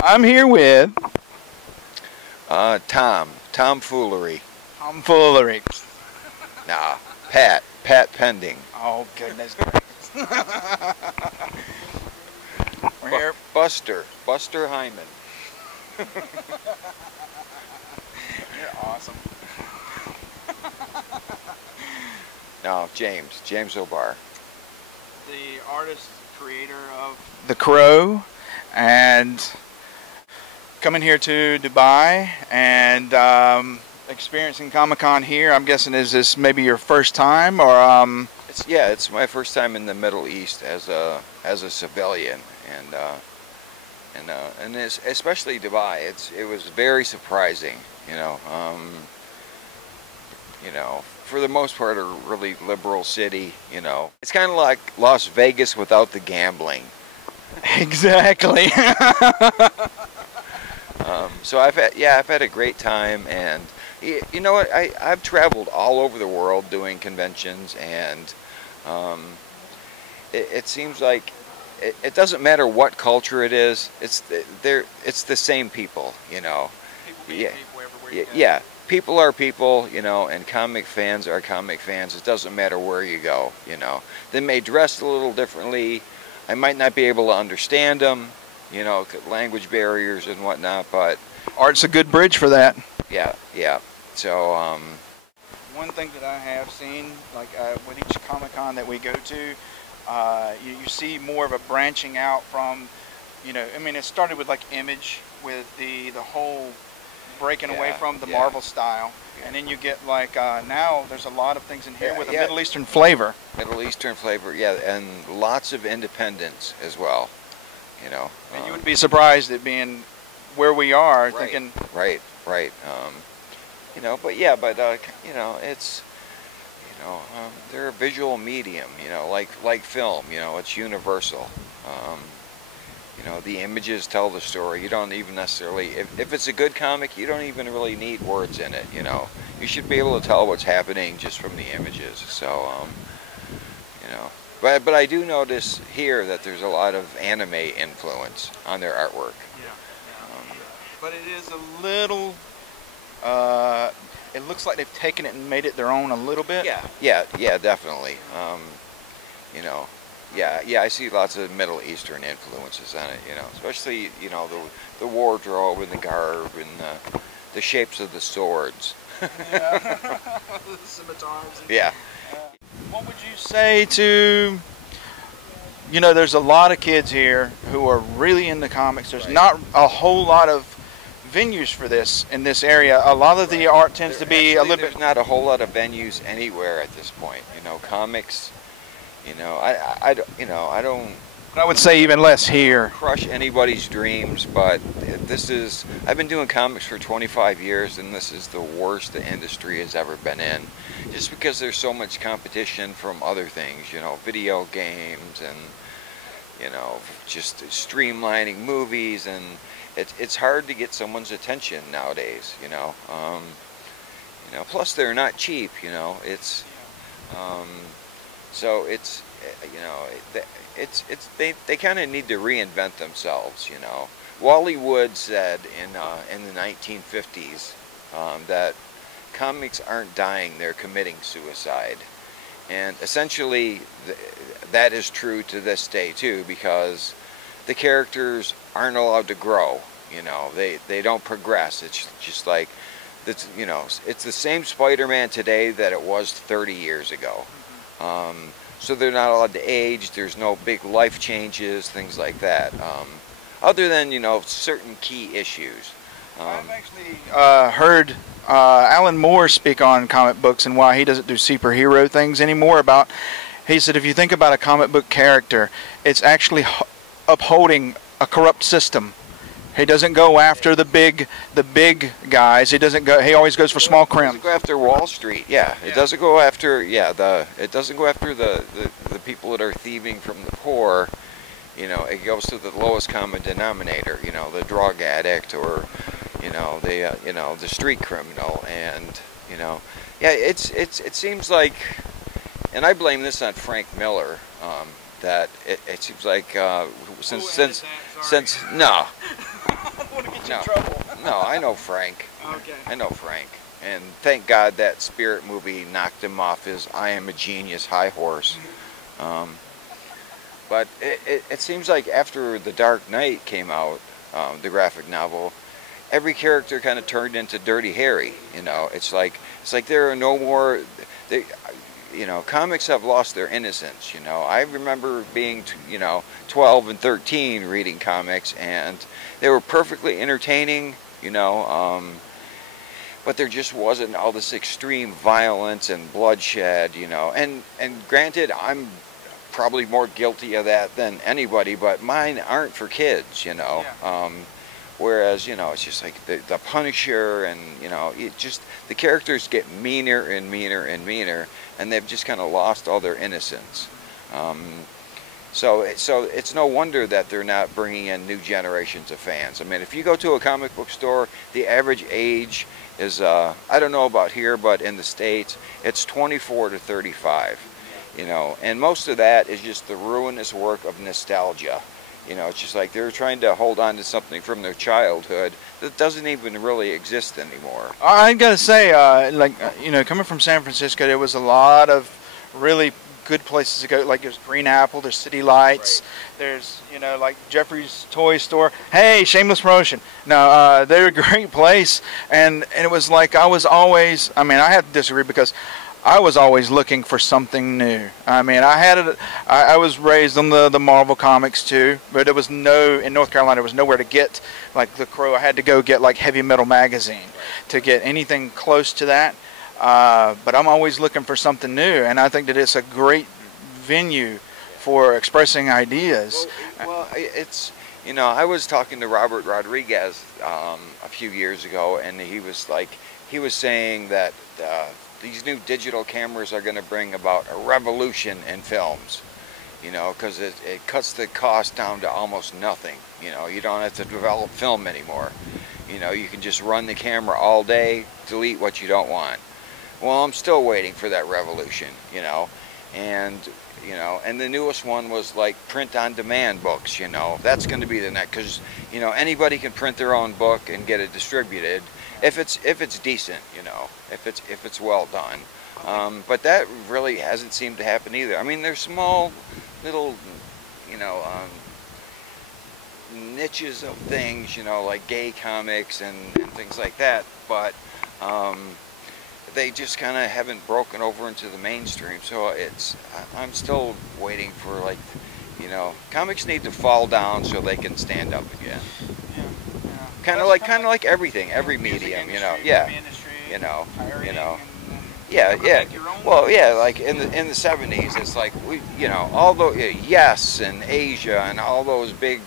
I'm here with Tomfoolery. Tomfoolery. Nah, Pat Pending. Oh goodness gracious. We're here. Buster Hyman. You're awesome. No, James O'Barr. The artist, creator of The Crow, and coming here to Dubai and experiencing ComicCon here. I'm guessing, is this maybe your first time, or It's my first time in the Middle East as a civilian, and especially Dubai. It was very surprising, for the most part, a really liberal city. It's kind of like Las Vegas without the gambling. Exactly. So I've had a great time, and you know what? I've traveled all over the world doing conventions, and it seems like it doesn't matter what culture it is. It's the same people, People being Yeah, people everywhere you go. yeah. People are people, and comic fans are comic fans. It doesn't matter where you go, They may dress a little differently. I might not be able to understand them, language barriers and whatnot, but Art's a good bridge for that. yeah. So, One thing that I have seen, like with each Comic-Con that we go to, you see more of a branching out from, it started with like Image, with the whole breaking away from the Marvel style, and then you get like now there's a lot of things in here with a Middle Eastern flavor. Middle Eastern flavor, and lots of independence as well, And you would be surprised at being where we are, thinking. Right. But it's, they're a visual medium, like film, it's universal. The images tell the story. You don't even necessarily, if it's a good comic, you don't even really need words in it, You should be able to tell what's happening just from the images. So, but I do notice here that there's a lot of anime influence on their artwork. But it is a little, it looks like they've taken it and made it their own a little bit. Yeah, definitely. I see lots of Middle Eastern influences on it, especially, the wardrobe and the garb and the shapes of the swords. The scimitars. Yeah. What would you say to, there's a lot of kids here who are really into comics. There's not a whole lot of venues for this in this area. A lot of the art tends to be a little bit. There's not a whole lot of venues anywhere at this point. Comics. I don't. I would say even less here. Crush anybody's dreams, but I've been doing comics for 25 years, and this is the worst the industry has ever been in. Just because there's so much competition from other things, video games and, just streamlining movies, and it's hard to get someone's attention nowadays, plus they're not cheap, so they kind of need to reinvent themselves, Wally Wood said in the 1950s that comics aren't dying, they're committing suicide. And essentially that is true to this day too, because the characters aren't allowed to grow, they don't progress. It's just like, it's the same Spider-Man today that it was 30 years ago. So they're not allowed to age, there's no big life changes, things like that, other than, certain key issues. I've actually heard Alan Moore speak on comic books and why he doesn't do superhero things anymore. He said if you think about a comic book character, it's actually upholding a corrupt system. He doesn't go after the big guys. He always goes for small crimp. It doesn't go after Wall Street. It doesn't go after it doesn't go after the people that are thieving from the poor. It goes to the lowest common denominator. The drug addict, or the street criminal, and it seems like, and I blame this on Frank Miller. that it seems like since no, I don't want to get you in trouble. no, I know Frank. Okay. I know Frank. And thank God that Spirit movie knocked him off his I am a genius high horse. But it seems like after The Dark Knight came out, the graphic novel, every character kind of turned into Dirty Harry. You know, it's like there are no more. You know, comics have lost their innocence. You know, I remember being 12 and 13 reading comics, and they were perfectly entertaining. You know, but there just wasn't all this extreme violence and bloodshed. You know, and granted, I'm probably more guilty of that than anybody, but mine aren't for kids. You know. Yeah. Whereas, you know, it's just like the Punisher, and, you know, it just, the characters get meaner and meaner and meaner, and they've just kind of lost all their innocence. So it's no wonder that they're not bringing in new generations of fans. I mean, if you go to a comic book store, the average age is, I don't know about here, but in the States, it's 24 to 35, you know, and most of that is just the ruinous work of nostalgia. You know, it's just like they're trying to hold on to something from their childhood that doesn't even really exist anymore. I gotta say, you know, coming from San Francisco, there was a lot of really good places to go. Like there's Green Apple, there's City Lights, right. There's, you know, like Jeffrey's Toy Store. Hey, shameless promotion. No, they're a great place, and it was like I was always. I mean, I have to disagree because I was always looking for something new. I mean, I was raised on the Marvel comics too, but there was in North Carolina, there was nowhere to get like The Crow. I had to go get like Heavy Metal magazine to get anything close to that. But I'm always looking for something new, and I think that it's a great venue for expressing ideas. Well, it's, you know, I was talking to Robert Rodriguez a few years ago, and he was saying that these new digital cameras are going to bring about a revolution in films, you know, because it cuts the cost down to almost nothing. You know, you don't have to develop film anymore. You know, you can just run the camera all day, delete what you don't want. Well, I'm still waiting for that revolution, you know, and the newest one was like print-on-demand books. You know, that's going to be the next, because, you know, anybody can print their own book and get it distributed. If it's decent, you know, if it's well done, but that really hasn't seemed to happen either. I mean, there's small little, you know, niches of things, you know, like gay comics and things like that, but they just kind of haven't broken over into the mainstream. So I'm still waiting for, like, you know, comics need to fall down so they can stand up again. Kind of like everything, every medium, you know. Yeah, you know. Yeah. Well, yeah, like in the 70s, it's like you know, all the Yes and Asia and all those big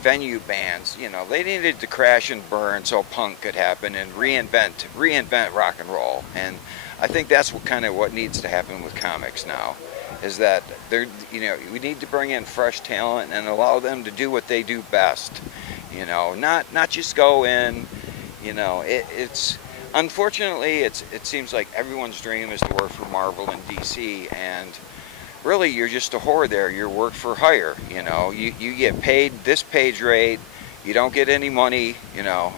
venue bands, you know, they needed to crash and burn so punk could happen and reinvent rock and roll. And I think that's what needs to happen with comics now, is that you know, we need to bring in fresh talent and allow them to do what they do best. You know, not just go in, you know, it's unfortunately it seems like everyone's dream is to work for Marvel and DC, and really you're just a whore there. You're work for hire, you know. You get paid this page rate, you don't get any money, you know,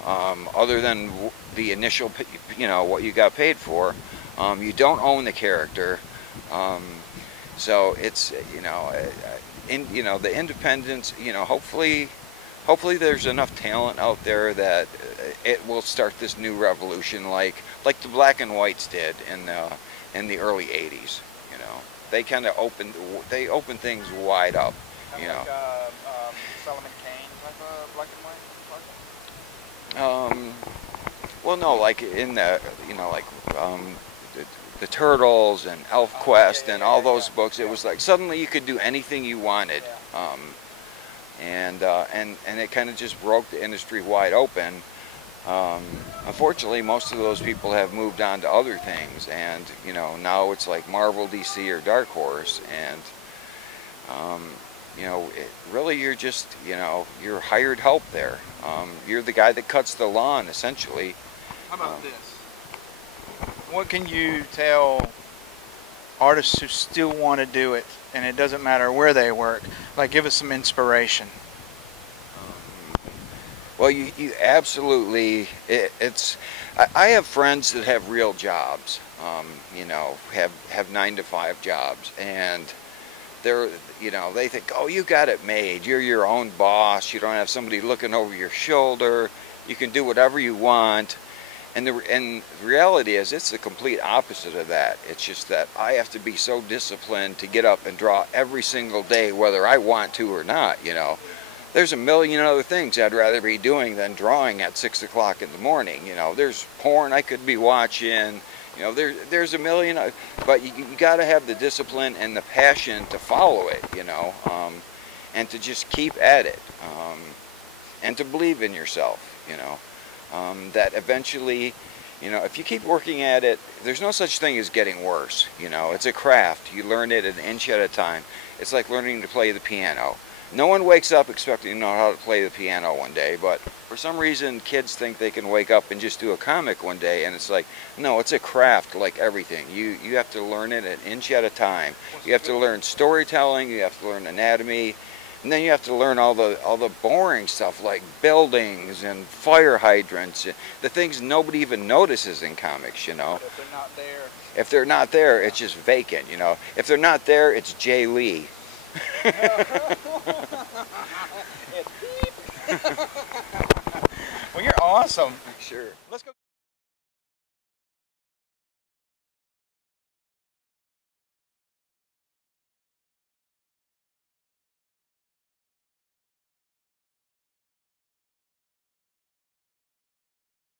other than the initial, you know, what you got paid for. You don't own the character, so it's, you know, the independents, you know, hopefully there's enough talent out there that it will start this new revolution, like the Black and Whites did in the early '80s. You know, they kind of opened things wide up. You know, like Solomon Kane type of Black and White. Well, no, like in the, you know, like the Turtles and ElfQuest and all those books. It was like suddenly you could do anything you wanted. And it kind of just broke the industry wide open. Unfortunately, most of those people have moved on to other things, and, you know, now it's like Marvel, DC, or Dark Horse, and you know, really you're just, you know, you're hired help there. You're the guy that cuts the lawn, essentially. How about this? What can you tell artists who still want to do it, and it doesn't matter where they work? Like, give us some inspiration. Well, you absolutely, I have friends that have real jobs, you know, have 9-to-5 jobs, and they're, you know, they think, oh, you got it made. You're your own boss. You don't have somebody looking over your shoulder. You can do whatever you want. And the reality is, it's the complete opposite of that. It's just that I have to be so disciplined to get up and draw every single day, whether I want to or not, you know. There's a million other things I'd rather be doing than drawing at 6 o'clock in the morning. You know, there's porn I could be watching. You know, there's a million, but you got to have the discipline and the passion to follow it, you know, and to just keep at it, and to believe in yourself, you know, that eventually, you know, if you keep working at it, there's no such thing as getting worse, you know. It's a craft. You learn it an inch at a time. It's like learning to play the piano. No one wakes up expecting to know how to play the piano one day, but for some reason kids think they can wake up and just do a comic one day, and it's like, no, it's a craft like everything. You have to learn it an inch at a time. You have to learn storytelling, you have to learn anatomy, and then you have to learn all the boring stuff like buildings and fire hydrants, the things nobody even notices in comics, you know. But if they're not there. If they're not there, it's just vacant, you know. If they're not there, it's Jay Lee. Well, you're awesome. Sure. Let's go.